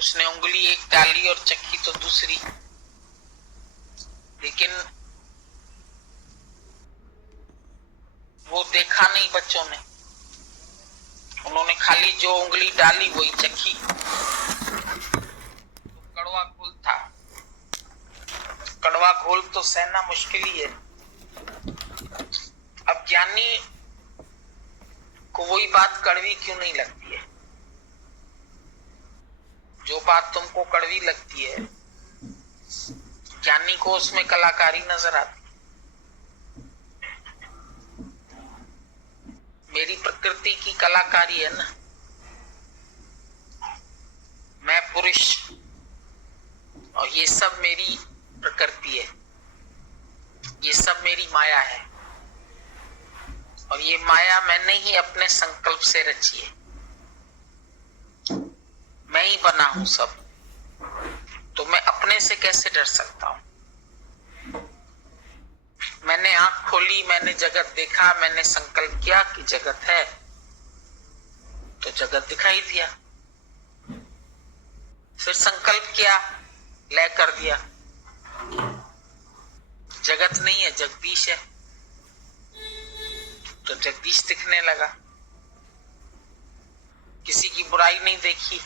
उसने उंगली एक डाली और चक्की तो दूसरी, लेकिन वो देखा नहीं बच्चों ने। उन्होंने खाली जो उंगली डाली वही चक्की। तो कड़वा घोल था। कड़वा घोल तो सहना मुश्किल ही है। अब ज्ञानी को वही बात कड़वी क्यों नहीं लगती है? जो बात तुमको कड़वी लगती है, ज्ञानी को उसमें कलाकारी नजर आती। मेरी प्रकृति की कलाकारी है ना। मैं पुरुष और ये सब मेरी प्रकृति है, ये सब मेरी माया है। और ये माया मैंने ही अपने संकल्प से रची है। मैं ही बना हूं सब। तो मैं अपने से कैसे डर सकता हूं? मैंने आंख खोली, मैंने जगत देखा, मैंने संकल्प किया कि जगत है, तो जगत दिखाई दिया। फिर संकल्प किया, लय कर दिया। जगत नहीं है, जगदीश है, तो जगदीश दिखने लगा। किसी की बुराई नहीं देखी,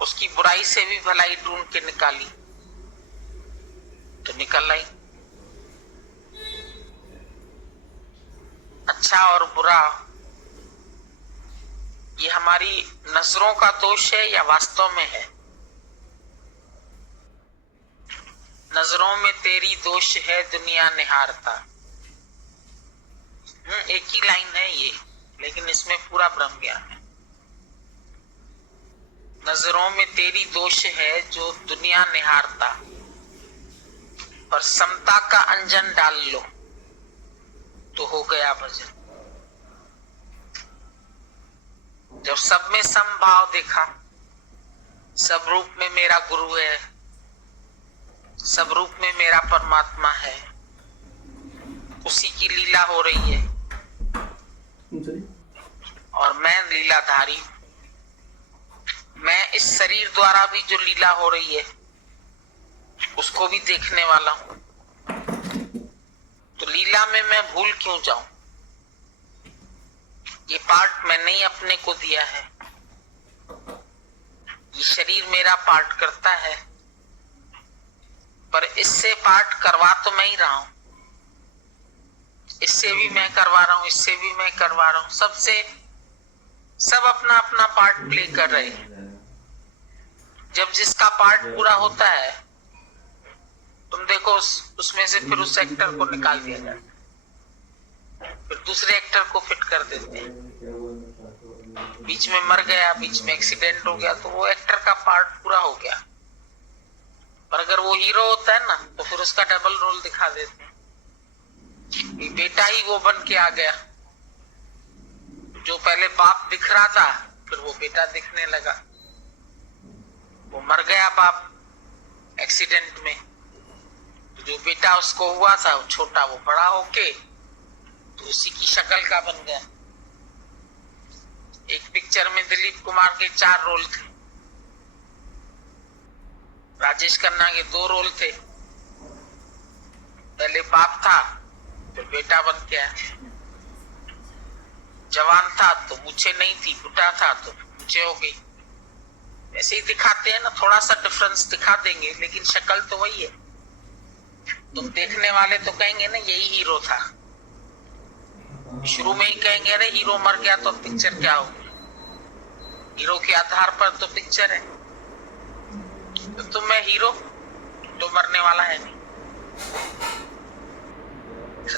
उसकी बुराई से भी भलाई ढूंढ के निकाली, तो निकल आई। अच्छा और बुरा ये हमारी नजरों का दोष है या वास्तव में है? नजरों में तेरी दोष है दुनिया निहारता। एक ही लाइन है ये, लेकिन इसमें पूरा ब्रह्म ज्ञान है। नजरों में तेरी दोष है जो दुनिया निहारता, पर समता का अंजन डाल लो तो हो गया भजन। जब सब में समभाव देखा, सब रूप में मेरा गुरु है, सब रूप में मेरा परमात्मा है, उसी की लीला हो रही है और मैं लीलाधारी। मैं इस शरीर द्वारा भी जो लीला हो रही है उसको भी देखने वाला हूं। तो लीला में मैं भूल क्यों जाऊं? ये पार्ट मैंने ही अपने को दिया है। ये शरीर मेरा पार्ट करता है, पर इससे पार्ट करवा तो मैं ही रहा हूं। इससे भी मैं करवा रहा हूं, इससे भी मैं करवा रहा हूं, सबसे सब अपना अपना पार्ट प्ले कर रहे हैं। जब जिसका पार्ट पूरा होता है, तुम देखो उसमें से फिर उस एक्टर को निकाल दिया जाता है, फिर दूसरे एक्टर को फिट कर देते हैं। बीच में मर गया, बीच में एक्सीडेंट हो गया, तो वो एक्टर का पार्ट पूरा हो गया। पर अगर वो हीरो होता है ना, तो फिर उसका डबल रोल दिखा देते हैं। बेटा ही वो बन के आ गया। जो पहले बाप दिख रहा था, फिर वो बेटा दिखने लगा। वो मर गया बाप एक्सीडेंट में, तो जो बेटा उसको हुआ था वो छोटा, वो बड़ा होके तो उसी की शक्ल का बन गया। एक पिक्चर में दिलीप कुमार के 4 रोल थे, राजेश खन्ना के 2 रोल थे। पहले बाप था, फिर बेटा बन गया। जवान था तो मूछें नहीं थी, बुढ़ा था तो मूछें हो गई। ऐसे ही दिखाते हैं ना, थोड़ा सा डिफरेंस दिखा देंगे, लेकिन शक्ल तो वही है। तुम देखने वाले तो कहेंगे ना यही हीरो था। शुरू में ही कहेंगे अरे हीरो मर गया तो पिक्चर क्या होगी? हीरो के आधार पर तो पिक्चर है। तो तुम मैं हीरो, तो मरने वाला है नहीं।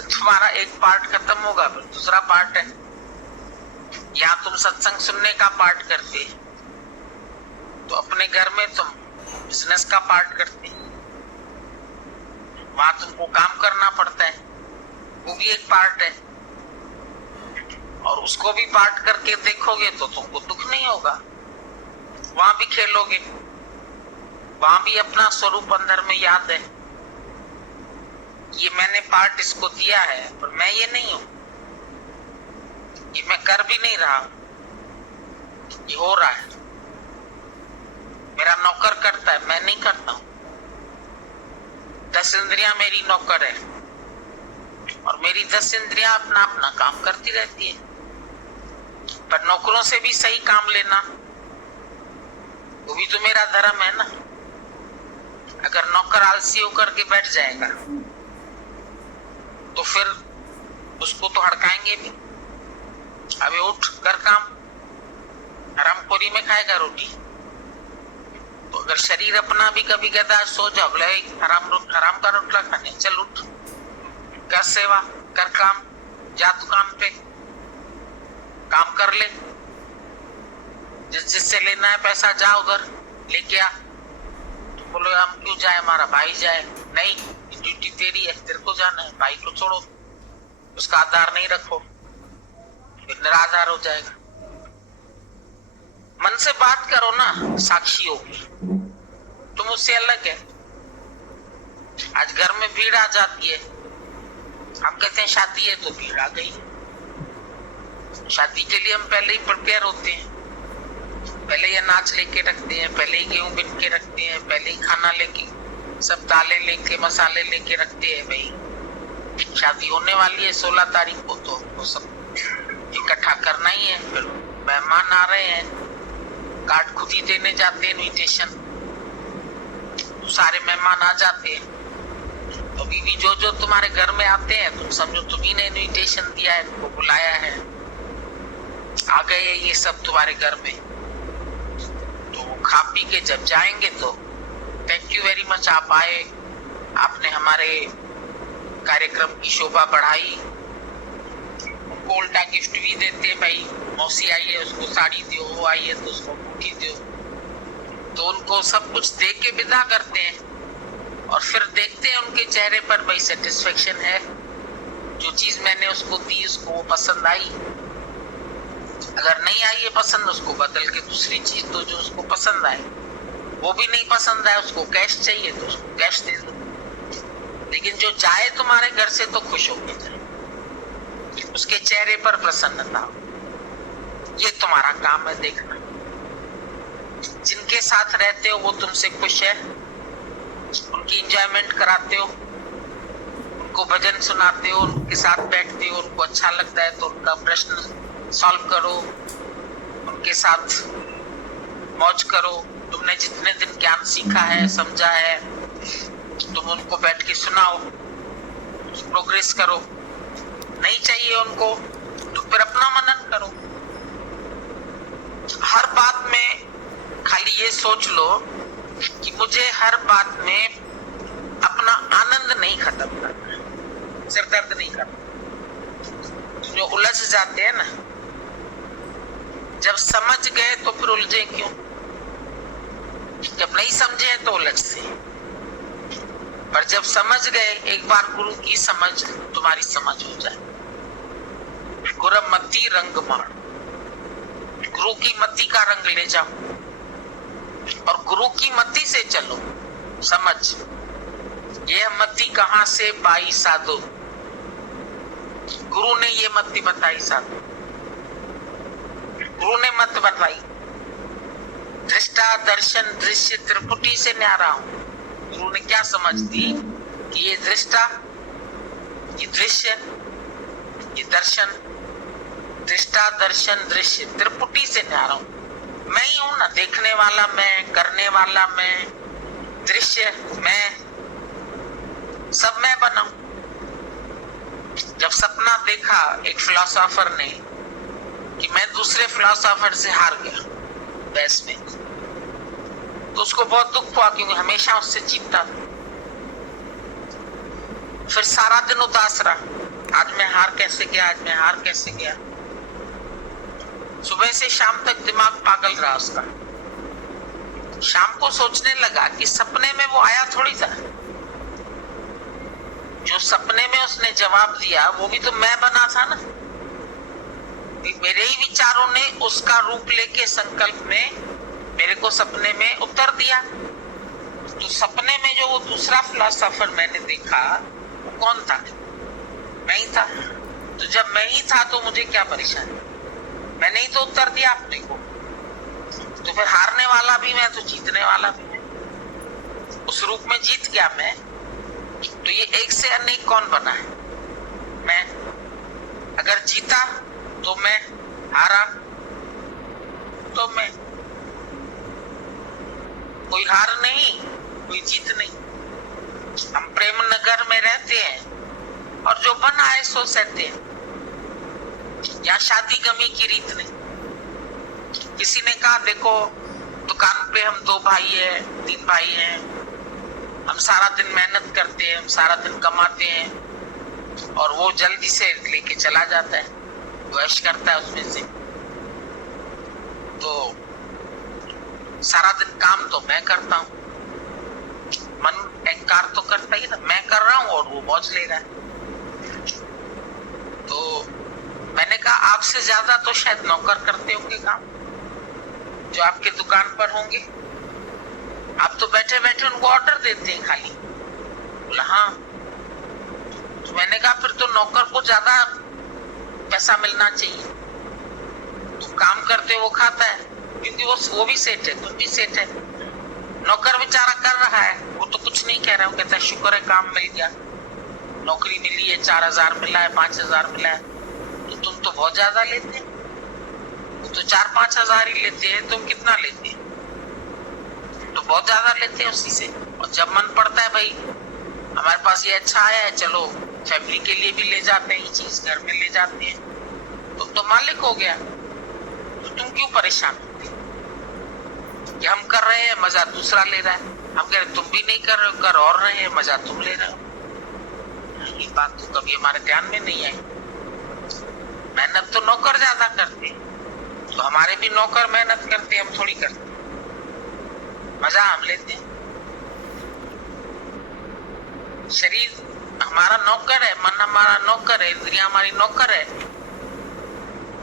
तुम्हारा एक पार्ट खत्म होगा, फिर दूसरा पार्ट है। या तुम सत्संग सुनने का पार्ट करते, तो अपने घर में तुम बिजनेस का पार्ट करते, वहां तुमको काम करना पड़ता है, वो भी एक पार्ट है। और उसको भी पार्ट करके देखोगे तो तुमको दुख नहीं होगा, वहां भी खेलोगे, वहां भी अपना स्वरूप अंदर में याद है। ये मैंने पार्ट इसको दिया है, पर मैं ये नहीं हूं, ये मैं कर भी नहीं रहा, ये हो रहा है। नौकर करता है, मैं नहीं करता हूं। 10 इंद्रियां मेरी नौकर है और मेरी 10 इंद्रियां अपना अपना काम करती रहती है। पर नौकरों से भी सही काम लेना वो भी तो मेरा धर्म है ना। अगर नौकर आलसी होकर के बैठ जाएगा तो फिर उसको तो हड़काएंगे भी। अबे उठ कर काम, हरामखोरी में खाएगा रोटी। तो अगर शरीर अपना भी कभी कहता है सो जाओ, बोले हराम का रोटला खाने, चल उठ, कर सेवा, कर काम, जा दुकान पे काम कर ले, जिससे लेना है पैसा जा उधर लेके आ। तो बोलो हम क्यों जाए, हमारा भाई जाए। नहीं, ड्यूटी तेरी है, तेरे को जाना है, भाई को छोड़ो, उसका आधार नहीं रखो, फिर निराधार हो जाएगा। मन से बात करो ना, साक्षी होगी, तुम उससे अलग है। आज घर में भीड़ आ जाती है, हम कहते हैं शादी है तो भीड़ आ गई। शादी के लिए हम पहले ही प्रिपेयर होते हैं, पहले ही अनाज लेके रखते हैं, पहले ही गेहूं बिन के रखते हैं, पहले ही खाना लेके, सब दालें लेके मसाले लेके रखते हैं। भाई शादी होने वाली है 16 तारीख को, तो वो सब इकट्ठा करना ही है। फिर मेहमान आ रहे हैं, कार्ड खुद ही देने जाते हैं, इन्विटेशन, तो सारे मेहमान आ जाते हैं। तो अभी भी जो जो तुम्हारे घर में आते हैं तुम समझो तुम्ही ने इन्विटेशन दिया है, उनको बुलाया है, आ गए ये सब तुम्हारे घर में। तो खा पी के जब जाएंगे तो थैंक यू वेरी मच, आप आए, आपने हमारे कार्यक्रम की शोभा बढ़ाई। उनको उल्टा गिफ्ट भी देते हैं, भाई मौसी आई है उसको साड़ी दो, वो आई है तो उसको अंगूठी दो। तो उनको सब कुछ दे के विदा करते हैं और फिर देखते हैं उनके चेहरे पर भाई सेटिस्फेक्शन है, जो चीज मैंने उसको दी उसको वो पसंद आई। अगर नहीं आई है पसंद, उसको बदल के दूसरी चीज दो जो उसको पसंद आए। वो भी नहीं पसंद आए, उसको कैश चाहिए तो उसको कैश दे दो। लेकिन जो जाए तुम्हारे घर से तो खुश होके जाए, उसके चेहरे पर प्रसन्नता हो। ये तुम्हारा काम है देखना। जिनके साथ रहते हो वो तुमसे खुश है, उनकी एंजॉयमेंट कराते हो, उनको भजन सुनाते हो, उनके साथ बैठते हो, उनको अच्छा लगता है तो उनका प्रश्न सॉल्व करो, उनके साथ मौज करो। तुमने जितने दिन ज्ञान सीखा है, समझा है, तुम उनको बैठ के सुनाओ, प्रोग्रेस करो। नहीं चाहिए उनको तो फिर अपना मनन करो। हर बात में खाली ये सोच लो कि मुझे हर बात में अपना आनंद नहीं खत्म करना, सिर दर्द नहीं करना। जो उलझ जाते हैं ना, जब समझ गए तो फिर उलझे क्यों? जब नहीं समझे तो उलझते, पर जब समझ गए, एक बार गुरु की समझ तुम्हारी समझ हो जाए। गुरमति रंग माण, गुरु की मति का रंग ले जाओ और गुरु की मति से चलो। समझ, यह मति कहां से पाई साधु, गुरु ने ये मति बताई साधु, गुरु ने मत बताई। दृष्टा दर्शन दृश्य त्रिपुटी से न्यारा हूं। गुरु ने क्या समझ दी कि ये दृष्टा, ये दृश्य, ये दर्शन, दृष्टा दर्शन दृश्य त्रिपुटी से न्यारा हूं। मैं ही हूं ना, देखने वाला मैं, करने वाला मैं, दृश्य मैं, सब मैं बना हूं। जब सपना देखा एक फिलोसोफर ने कि मैं दूसरे फिलोसोफर से हार गया बहस में, तो उसको बहुत दुख हुआ क्योंकि हमेशा उससे जीतता था। फिर सारा दिन उदास रहा, आज मैं हार कैसे गया, आज मैं हार कैसे गया। सुबह से शाम तक दिमाग पागल रहा उसका। शाम को सोचने लगा कि सपने में वो आया थोड़ी था, जो सपने में उसने जवाब दिया वो भी तो मैं बना था ना। मेरे ही विचारों ने उसका रूप लेके संकल्प में मेरे को सपने में उतर दिया। तो सपने में जो वो दूसरा फिलोसोफर मैंने देखा वो कौन था? मैं ही था। तो जब मैं ही था तो मुझे क्या परेशानी, मैंने ही तो उत्तर दिया अपने को। तो फिर हारने वाला भी मैं तो जीतने वाला भी मैं, उस रूप में जीत गया मैं, तो ये एक से अनेक कौन बना है? मैं। अगर जीता तो मैं, हारा तो मैं। कोई हार नहीं, कोई जीत नहीं। हम प्रेम नगर में रहते हैं और जो बना है सो सहते हैं। यहाँ शादी गमी की रीत नहीं। किसी ने कहा देखो दुकान पे हम 2 भाई हैं, 3 भाई हैं, हम सारा दिन मेहनत करते हैं, हम सारा दिन कमाते हैं, और वो जल्दी से लेके चला जाता है, ऐश करता है उसमें से। तो सारा दिन काम तो मैं करता हूँ, मन अहंकार तो करता ही ना, मैं कर रहा हूँ और वो मौज ले रहा है। तो मैंने कहा आपसे ज्यादा तो शायद नौकर करते होंगे काम, जो आपके दुकान पर होंगे। आप तो बैठे बैठे उनको ऑर्डर देते हैं खाली। बोला हाँ। तो मैंने कहा फिर तो नौकर को ज्यादा पैसा मिलना चाहिए। तो काम करते वो खाता है, क्योंकि वो भी सेठ है, तुम भी सेठ है। नौकर बेचारा कर रहा है, वो तो कुछ नहीं कह रहा है, वो कहता है शुक्र है काम मिल गया, नौकरी मिली है, 4000 मिला है, 5000 मिला है। तो तुम तो बहुत ज्यादा लेते, वो तो 4-5 हजार ही लेते हैं, तुम कितना लेते हैं? तो बहुत ज्यादा लेते हैं उसी से। और जब मन पड़ता है भाई हमारे पास ये अच्छा आया है, चलो फैमिली के लिए भी ले जाते हैं, ये चीज घर में ले जाते हैं, तुम तो मालिक हो गया। तो तुम क्यों परेशान होते कि हम कर रहे हैं मजा दूसरा ले रहा है? हम कह रहे तुम भी नहीं कर रहे हो, कर और रहे हैं, मजा तुम ले रहे हो। ये बात तो कभी हमारे ध्यान में नहीं आई। मेहनत तो नौकर ज्यादा करते, तो हमारे भी नौकर मेहनत करते, हम थोड़ी करते, मजा हम लेते हैं। शरीर हमारा नौकर है, मन हमारा नौकर है, इंद्रियां हमारी नौकर है।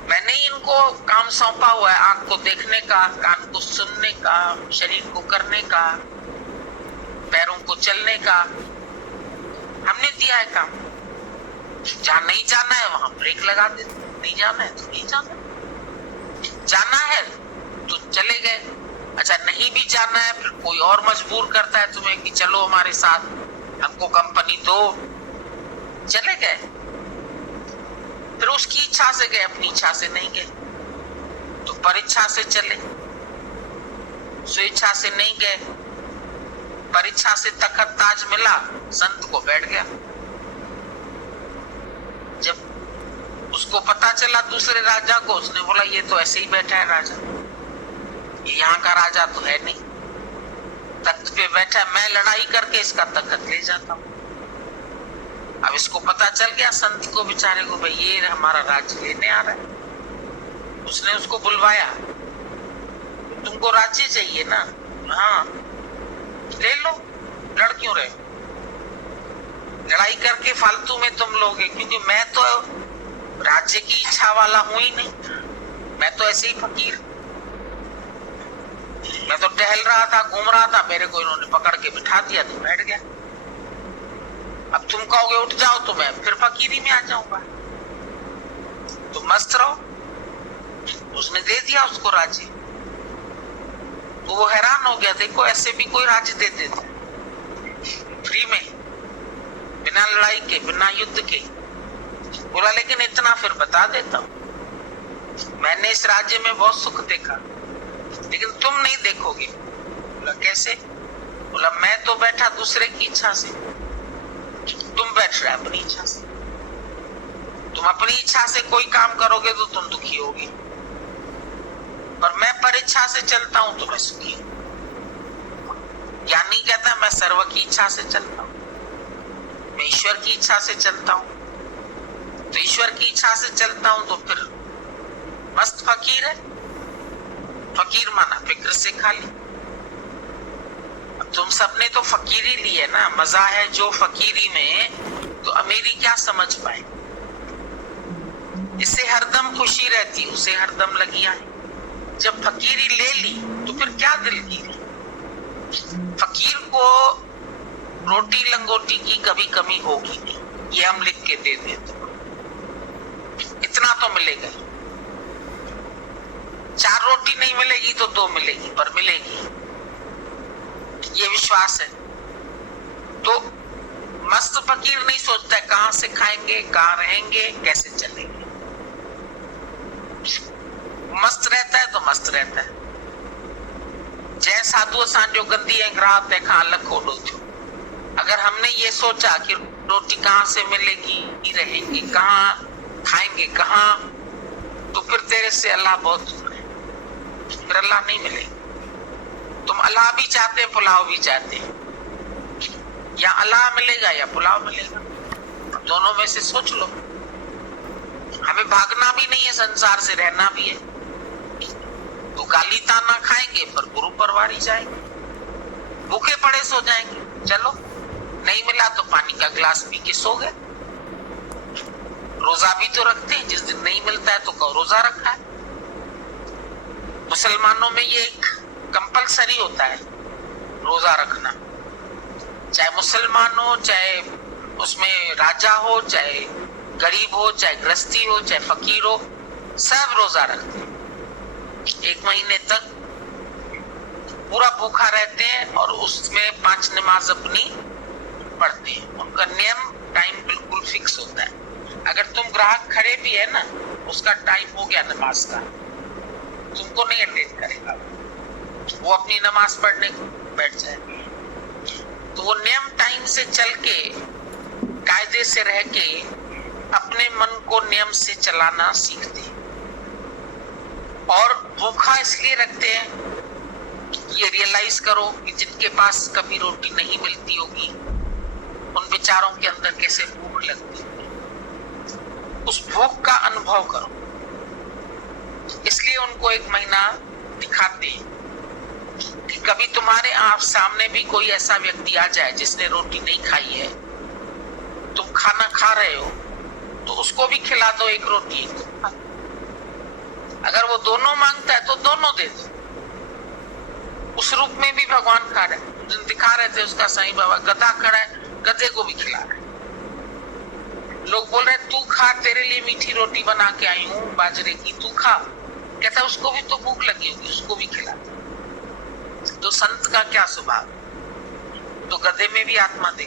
मैंने ही इनको काम सौंपा हुआ है, आंख को देखने का, कान को सुनने का, शरीर को करने का, पैरों को चलने का, हमने दिया है काम। जहां नहीं जाना है वहां ब्रेक लगा देते, नहीं जाना है तो नहीं जाना, जाना है तो चले गए। अच्छा नहीं भी जाना है, फिर कोई और मजबूर करता है तुम्हें कि चलो हमारे साथ, हमको कंपनी दो, चले गए। फिर उसकी इच्छा से गए, अपनी इच्छा से नहीं गए। तो परीक्षा से चले, स्वेच्छा से नहीं गए। परीक्षा से तखत ताज मिला, संत को बैठ गया। जब उसको पता चला दूसरे राजा को, उसने बोला ये तो ऐसे ही बैठा है राजा, ये यहाँ का राजा तो है नहीं, तख्त पे बैठा, मैं लड़ाई करके इसका तखत ले जाता हूँ। अब इसको पता चल गया संत को बेचारे को, भाई ये हमारा राज्य लेने आ रहा है। उसने उसको बुलवाया, तुमको राज्य चाहिए ना? हाँ ले लो, लड़ क्यों रहे? लड़ाई करके फालतू में तुम लोगे, क्योंकि मैं तो राज्य की इच्छा वाला हूं ही नहीं, मैं तो ऐसे ही फकीर, मैं तो टहल रहा था, घूम रहा था, मेरे को इन्होंने पकड़ के बिठा दिया तो बैठ गया। अब तुम कहोगे उठ जाओ तो मैं फिर फकीरी में आ जाऊंगा, तो मस्त रहो। उसने दे दिया उसको राज्य, तो वो हैरान हो गया, देखो ऐसे भी कोई राज्य दे देते फ्री में, बिना लड़ाई के, बिना युद्ध के। बोला लेकिन इतना फिर बता देता हूं, मैंने इस राज्य में बहुत सुख देखा, लेकिन तुम नहीं देखोगे। बोला कैसे? बोला मैं तो बैठा दूसरे की इच्छा से, तुम बैठ रहे अपनी इच्छा से। तुम अपनी इच्छा से कोई काम करोगे तो तुम दुखी होगे, पर मैं पर इच्छा से चलता हूं तो मैं सुखी हूं। ज्ञानी कहता है मैं सर्व की इच्छा से चलता हूं, मैं ईश्वर की इच्छा से चलता हूं। तो ईश्वर की इच्छा से चलता हूं तो फिर मस्त फकीर है। फकीर माना फिक्र से खाली। अब तुम सबने तो फकीरी ली है ना, मजा है जो फकीरी में, तो अमीरी क्या समझ पाए? इससे हरदम खुशी रहती, उसे हरदम लगी आए। जब फकीरी ले ली तो फिर क्या दिल की? फकीर को रोटी लंगोटी की कभी कमी होगी नहीं, ये हम लिख के दे देते, इतना तो मिलेगा। 4 रोटी नहीं मिलेगी तो 2 मिलेगी, पर मिलेगी, ये विश्वास है। तो मस्त फकीर नहीं सोचता है कहां से खाएंगे, कहां रहेंगे, कैसे चलेंगे। मस्त रहता है तो मस्त रहता है। जय साधु सांजो गंदी है ग्राह तैखा अलग खोडो छो। अगर हमने ये सोचा कि रोटी कहां से मिलेगी, रहेंगे कहां, खाएंगे कहां, तो फिर तेरे से अल्लाह बहुत दूर है, फिर अल्लाह नहीं मिलेगा। तुम अल्लाह भी चाहते, पुलाव भी चाहते, या अल्लाह मिलेगा या पुलाव मिलेगा, दोनों में से सोच लो। हमें भागना भी नहीं है, संसार से रहना भी है। तो गाली ताना खाएंगे पर गुरु परवारी जाएंगे, भूखे पड़े सो जाएंगे, चलो नहीं मिला तो पानी का गिलास पी के सो गए। रोजा भी तो रखते हैं, जिस दिन नहीं मिलता है तो कहो रोजा रखा है। मुसलमानों में ये एक कंपलसरी होता है रोजा रखना, चाहे मुसलमान हो, चाहे उसमें राजा हो, चाहे गरीब हो, चाहे गृहस्थी हो, चाहे फकीर हो, सब रोजा रखते हैं। 1 महीने तक पूरा भूखा रहते हैं और उसमें 5 नमाज अपनी पढ़ते हैं। उनका नियम टाइम बिल्कुल फिक्स होता है। अगर तुम ग्राहक खड़े भी है ना, उसका टाइम हो गया नमाज का, तुमको नहीं अटेंड करेगा, वो अपनी नमाज पढ़ने बैठ जाएगा। तो वो नियम टाइम से चल के, कायदे से रह के अपने मन को नियम से चलाना सीखते हैं। और भूखा इसलिए रखते हैं, ये रियलाइज करो कि जिनके पास कभी रोटी नहीं मिलती होगी, उन बेचारों के अंदर कैसे भूख लगती है, उस भूख का अनुभव करो। इसलिए उनको 1 महीना दिखाते हैं कि कभी तुम्हारे आप सामने भी कोई ऐसा व्यक्ति आ जाए जिसने रोटी नहीं खाई है, तुम खाना खा रहे हो तो उसको भी खिला दो 1 रोटी, 1 तुम खा। अगर वो दोनों मांगता है तो दोनों दे दो। उस रूप में भी भगवान खा रहे हैं। जिन दिखा रहे थे उसका साईं बाबा गधा खड़ा है, गधे को भी खिला रहे हैं। लोग बोल रहे तू खा, तेरे लिए मीठी रोटी बना के आई हूँ बाजरे की, तू खा। कहता उसको भी तो भूख लगी होगी, उसको भी खिला। तो संत का क्या स्वभाव, तो गधे में भी आत्मा दे।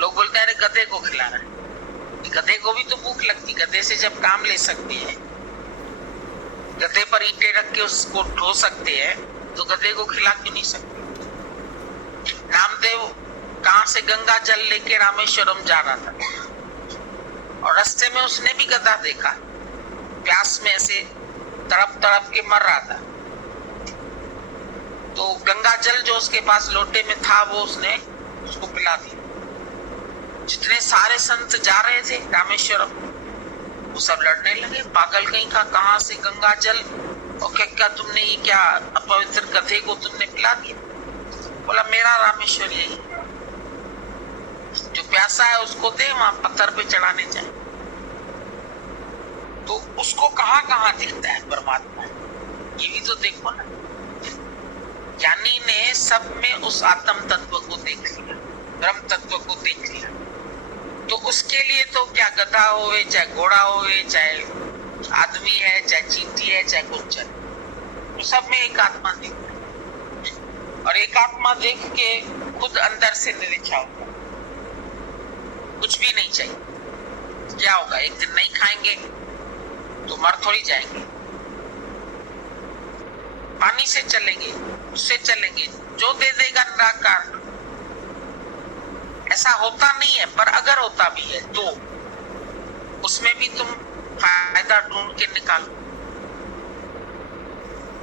लोग बोलते हैं अरे गधे को खिला रहा है, गधे को भी तो भूख लगती, गधे से जब काम ले सकते हैं, गधे पर ईंटें रख के उसको ढो सकते हैं, तो गधे को खिला क्यों नहीं सकते। रामदेव कहां से गंगा जल लेके रामेश्वरम जा रहा था और रास्ते में उसने भी गधा देखा, प्यास में ऐसे तड़प तड़प के मर रहा था। तो गंगा जल जो उसके पास लोटे में था वो उसने उसको पिला दिया। जितने सारे संत जा रहे थे रामेश्वरम, वो सब लड़ने लगे, पागल कहीं का, कहां से गंगा जल, और क्या तुमने ये क्या अपवित्र गधे को तुमने पिला दिया। बोला मेरा रामेश्वर यही, जो प्यासा है उसको दे, वहां पत्थर पे चढ़ाने जाए। तो उसको कहां कहां दिखता है परमात्मा, ये भी तो देखो ना। ज्ञानी ने सब में उस आत्म तत्व को देख लिया, ब्रह्म तत्व को देख लिया। तो उसके लिए तो क्या गधा होवे, चाहे घोड़ा होवे, चाहे आदमी है, चाहे चींटी है, चाहे कुछ है, तो सब में एक आत्मा दिखता है। और एक आत्मा देख के खुद अंदर से निरीक्षा होगा, कुछ भी नहीं चाहिए। क्या होगा, एक दिन नहीं खाएंगे तो मर थोड़ी जाएंगे, पानी से चलेंगे, उससे चलेंगे, जो दे देगा निराकार। ऐसा होता नहीं है, पर अगर होता भी है तो उसमें भी तुम फायदा ढूंढ के निकालो।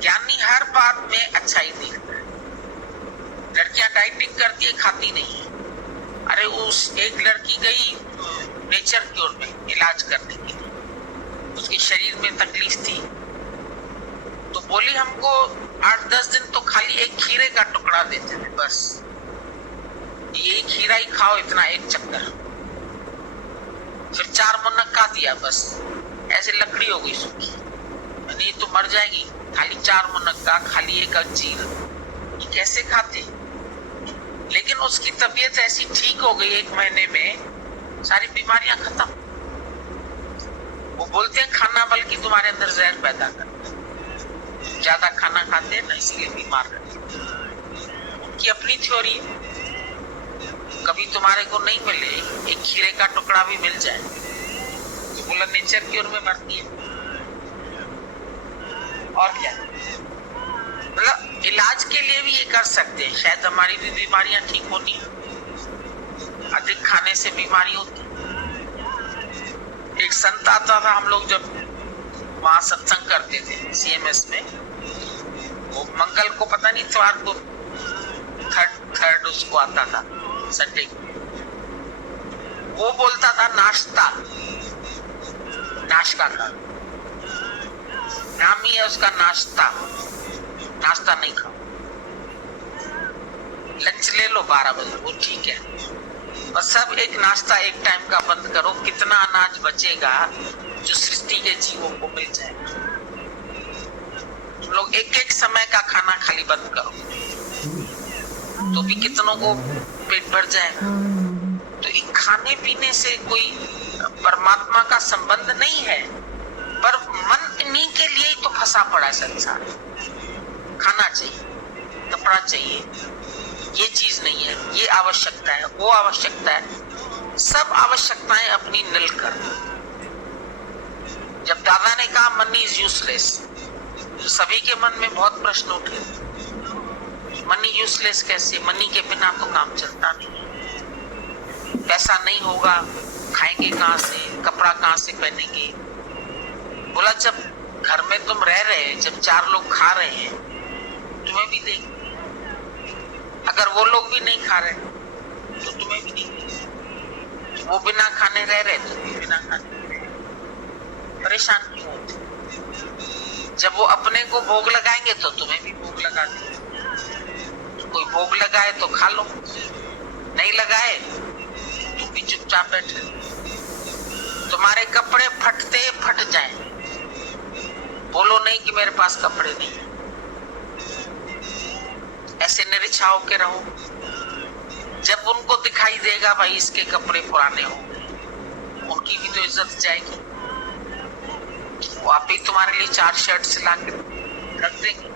ज्ञानी हर बात में अच्छाई देखता है। लड़कियां डाइटिंग करती है, खाती नहीं है। अरे उस एक लड़की गई नेचर क्योर में इलाज करने के लिए, उसके शरीर में तकलीफ थी, तो बोली हमको 8-10 दिन तो खाली एक खीरे का टुकड़ा देते थे, बस ये खीरा ही खाओ, इतना एक चक्कर। फिर 4 मुनक्का दिया, बस ऐसे लकड़ी हो गई सूखी, नहीं तो मर जाएगी। खाली 4 मुनक्का, खाली एक अंजीर, ये कैसे खाते। लेकिन उसकी तबीयत ऐसी ठीक हो गई, 1 महीने में सारी बीमारियां खत्म। वो बोलते हैं खाना बल्कि तुम्हारे अंदर जहर पैदा करता है। ज्यादा खाना खाते हैं ना, इसलिए बीमार रहते हैं। उनकी अपनी थ्योरी है। कभी तुम्हारे को नहीं मिले, एक खीरे का टुकड़ा भी मिल जाए तो बोला नेचर की ओर में बढ़ती है। और क्या, मतलब इलाज के लिए भी ये कर सकते हैं। शायद हमारी भी बीमारियां ठीक होनी, अधिक खाने से बीमारी होती। एक संत आता था, हम लोग जब वहां सत्संग करते थे CMS में, वो मंगल को पता नहीं इतवार को थर्ड उसको आता था संडे। वो बोलता था नाश्ता का नाम ही है उसका नाश्ता नहीं खाओ, लंच ले लो 12 बजे, वो ठीक है। और सब एक नाश्ता एक टाइम का बंद करो, कितना अनाज बचेगा जो सृष्टि के जीवों को मिल जाएगा। तुम लोग एक समय का खाना खाली बंद करो तो भी कितनों को पेट भर जाएगा। तो एक खाने पीने से कोई परमात्मा का संबंध नहीं है, पर मन इन्हीं के लिए ही तो फंसा पड़ा है संसार। खाना चाहिए, कपड़ा चाहिए, ये चीज नहीं है, ये आवश्यकता है, वो आवश्यकता है, सब आवश्यकताएं अपनी निल कर। जब दादा ने कहा मनी इज यूजलेस, तो सभी के मन में बहुत प्रश्न उठे। मनी यूजलेस कैसे? मनी के बिना तो काम चलता नहीं। पैसा नहीं होगा, खाएंगे कहाँ से, कपड़ा कहाँ से पहनेंगे? बोला जब घर में तुम रह रहे, जब 4 लोग खा रहे हैं, तुम्हें भी देंगे। अगर वो लोग भी नहीं खा रहे तो तुम्हें भी नहीं देंगे। वो बिना खाने रह रहे तो भी बिना खाने परेशान क्यों होते? जब वो अपने को भोग लगाएंगे तो तुम्हें भी भोग लगा देंगे। कोई भोग लगाए तो खा लो, नहीं लगाए तुम भी चुपचाप बैठे। तुम्हारे कपड़े फटते फट जाएं, बोलो नहीं कि मेरे पास कपड़े नहीं। ऐसे निरीक्षाओं के रहो। जब उनको दिखाई देगा भाई इसके कपड़े पुराने हो गए, उनकी भी तो इज्जत जाएगी। वो आप ही तुम्हारे लिए 4 शर्ट सिला के रख देंगे,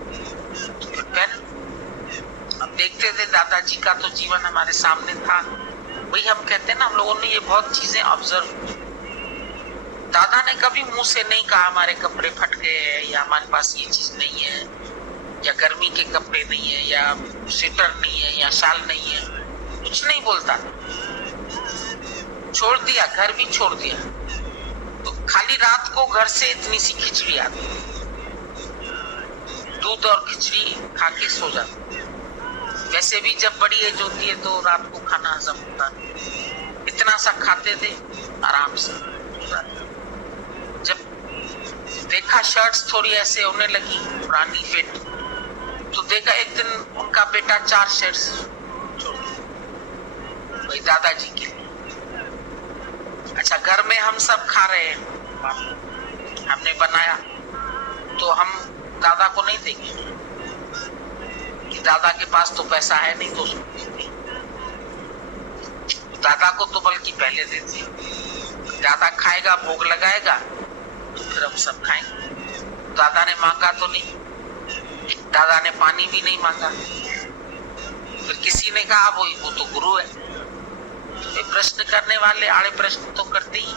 फिर पहन। अब देखते थे दादाजी का तो जीवन हमारे सामने था। वही हम कहते हैं ना, हम लोगों ने ये बहुत चीजें ऑब्जर्व। दादा ने कभी मुंह से नहीं कहा हमारे कपड़े फट गए हैं, या हमारे पास ये चीज नहीं है, या गर्मी के कपड़े नहीं है, या स्वेटर नहीं है, या शाल नहीं है। कुछ नहीं बोलता, छोड़ दिया, घर भी छोड़ दिया। तो खाली रात को घर से इतनी सी खिचड़ी आती, दूध और खिचड़ी खा के सो जाती। वैसे भी जब बड़ी एज होती है तो रात को खाना हजम होता नहीं, इतना सा खाते थे आराम से। जब देखा शर्ट्स थोड़ी ऐसे होने लगी पुरानी फिट, तो देखा एक दिन उनका बेटा 4 शर्ट्स छोड़ दिया भाई दादाजी के लिए। अच्छा, घर में हम सब खा रहे हैं, हमने बनाया, तो हम दादा को नहीं देंगे कि दादा के पास तो पैसा है नहीं तो उसको देते। दादा को तो बल्कि पहले देते। दादा खाएगा, भोग लगाएगा, तो फिर हम सब खाएंगे। दादा ने मांगा तो नहीं, दादा ने पानी भी नहीं मांगा। फिर किसी ने कहा वो तो गुरु है। तो प्रश्न करने वाले आड़े प्रश्न तो करते ही,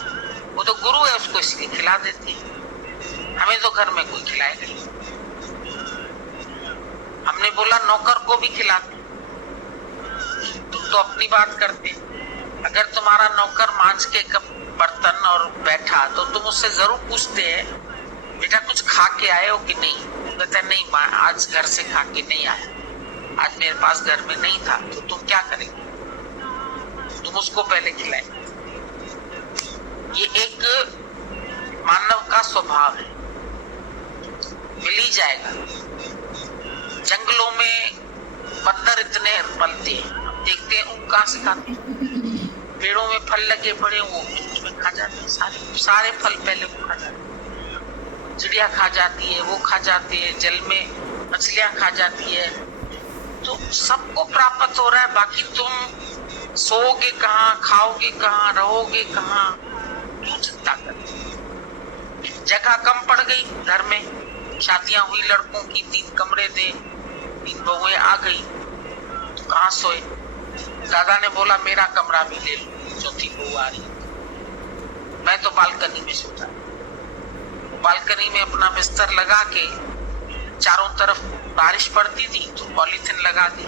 वो तो गुरु है, उसको इसलिए खिला देते। हमें तो घर में कोई खिलाएगा नहीं। हमने बोला नौकर को भी खिलाते, तुम तो अपनी बात करते। अगर तुम्हारा नौकर मांझ के बर्तन और बैठा तो तुम उससे जरूर पूछते हैं बेटा कुछ खा के आए हो कि नहीं? वो कहता नहीं माँ, आज घर से खा के नहीं आया, आज मेरे पास घर में नहीं था। तो तुम क्या करेंगे? तुम उसको पहले खिलाए। ये एक मानव का स्वभाव है, मिल ही जाएगा। जंगलों में बंदर इतने पलते हैं, हम देखते हैं उन कहाँ से खाते हैं। पेड़ों में फल लगे पड़े, वो उसमें खा जाते हैं, सारे फल पहले वो खा जाते हैं। चिड़िया खा जाती है, वो खा जाती है, जल में मछलियां खा जाती है। तो सबको प्राप्त हो रहा है, बाकी तुम सोओगे कहाँ, खाओगे कहाँ, रहोगे कहाँ, क्यों चिंता करते? जगह कम पड़ गई घर में शादियां हुई लड़कों की, 3 कमरे थे, 3 बहुएं आ गई, तो कहाँ सोए। दादा ने बोला मेरा कमरा भी ले लो, चौथी बहू आ रही। मैं तो बालकनी में सोता, बालकनी में अपना बिस्तर लगा के, चारों तरफ बारिश पड़ती थी तो पॉलीथिन लगा दी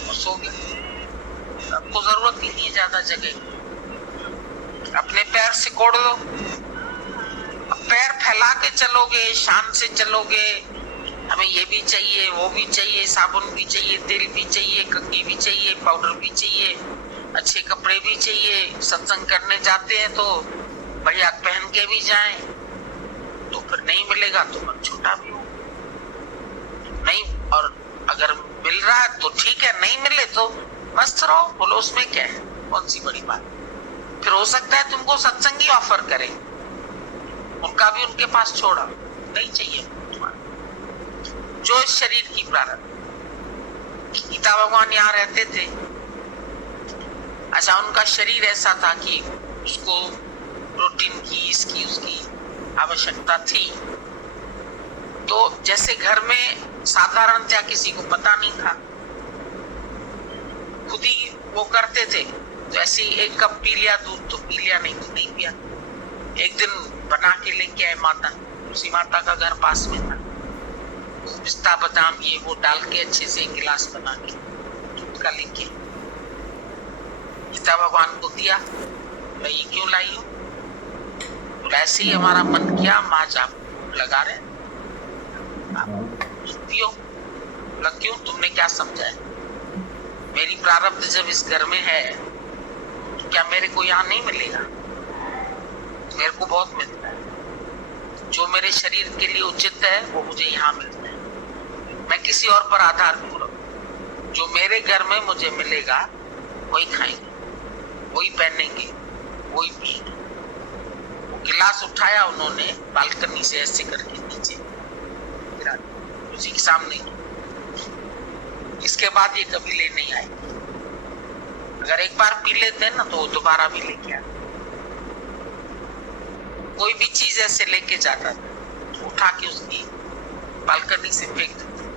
और सो गया। आपको जरूरत ही नहीं है ज्यादा जगह, अपने पैर से कोड़ लो। अब पैर फैला के चलोगे, शान से चलोगे, हमें ये भी चाहिए, वो भी चाहिए, साबुन भी चाहिए, तेल भी चाहिए, कंघी भी चाहिए, पाउडर भी चाहिए, अच्छे कपड़े भी चाहिए, सत्संग करने जाते हैं तो बढ़िया पहन के भी जाएं, तो फिर नहीं मिलेगा तो मन छोटा भी हो नहीं। और अगर मिल रहा है तो ठीक है, नहीं मिले तो मस्त रहो, बोलो उसमें क्या है, कौन सी बड़ी बात। फिर हो सकता है तुमको सत्संगी ऑफर करें, उनका भी उनके पास छोड़ा, नहीं चाहिए तुम्हारा, जो इस शरीर की प्रारब्ध। गीता भगवान यहाँ रहते थे, अच्छा उनका शरीर ऐसा था कि उसको प्रोटीन की, इसकी उसकी आवश्यकता थी। तो जैसे घर में साधारणतया किसी को पता नहीं था, खुद ही वो करते थे, तो ऐसे ही 1 कप पी लिया दूध तो पी लिया, नहीं तो नहीं पिया। एक दिन बना के लेके आए माता, उसी माता का घर पास में था, पिस्ता बादाम ये वो डाल के अच्छे से गिलास बना के दूध का लेके गीता भगवान को दिया। मैं ये क्यों लाई हूँ, तो ऐसे ही हमारा मन किया, माँ जाप लगा रहे पियो। लग क्यों, तुमने क्या समझा है, मेरी प्रारब्ध जब इस घर में है तो क्या मेरे को यहाँ नहीं मिलेगा, मेरे को बहुत मिलता है, जो मेरे शरीर के लिए उचित है वो मुझे यहाँ मिलता है, मैं किसी और पर आधार क्यों रखूं। जो मेरे घर में मुझे मिलेगा वही खाएंगे, वही पहनेंगे, वही पिएंगे। वो गिलास उठाया उन्होंने बालकनी से ऐसे करके नीचे गिरा उसी के सामने, इसके बाद ये कभी ले नहीं आए। अगर एक बार पी लेते हैं ना तो दोबारा भी लेके आते। कोई भी चीज ऐसे लेके जाता था, उठा के उसकी बालकनी से फेंक देते।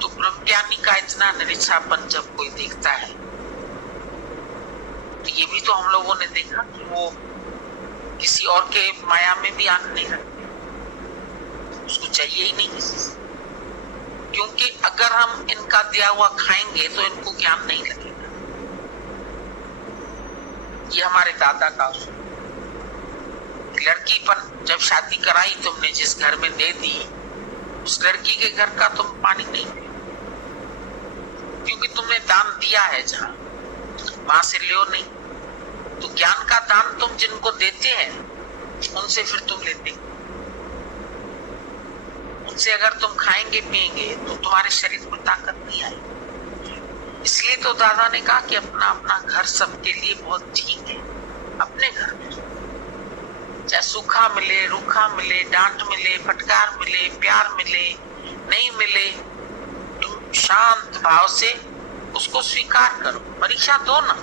तो ब्रह्मज्ञानी का इतना निरीक्षापन जब कोई देखता है, तो ये भी तो हम लोगों ने देखा कि वो किसी और के माया में भी आंख नहीं रखते, उसको चाहिए ही नहीं किसी से, क्योंकि अगर हम इनका दिया हुआ खाएंगे तो इनको ज्ञान नहीं लगेगा। ये हमारे दादा का उसूल। लड़की पर जब शादी कराई तुमने, जिस घर में दे दी, उस लड़की के घर का तुम पानी नहीं पियो, क्योंकि तुमने दान दिया है, जहां वहां से लियो नहीं। तो ज्ञान का दान तुम जिनको देते हैं उनसे फिर तुम लेते, उनसे अगर तुम खाएंगे पिएंगे तो तुम्हारे शरीर में ताकत नहीं आएगी। इसलिए तो दादा ने कहा कि अपना अपना घर सबके लिए बहुत ठीक है। अपने घर में चाहे सूखा मिले, रूखा मिले, डांट मिले, फटकार मिले, प्यार मिले, नहीं मिले, तुम शांत भाव से उसको स्वीकार करो, परीक्षा दो ना।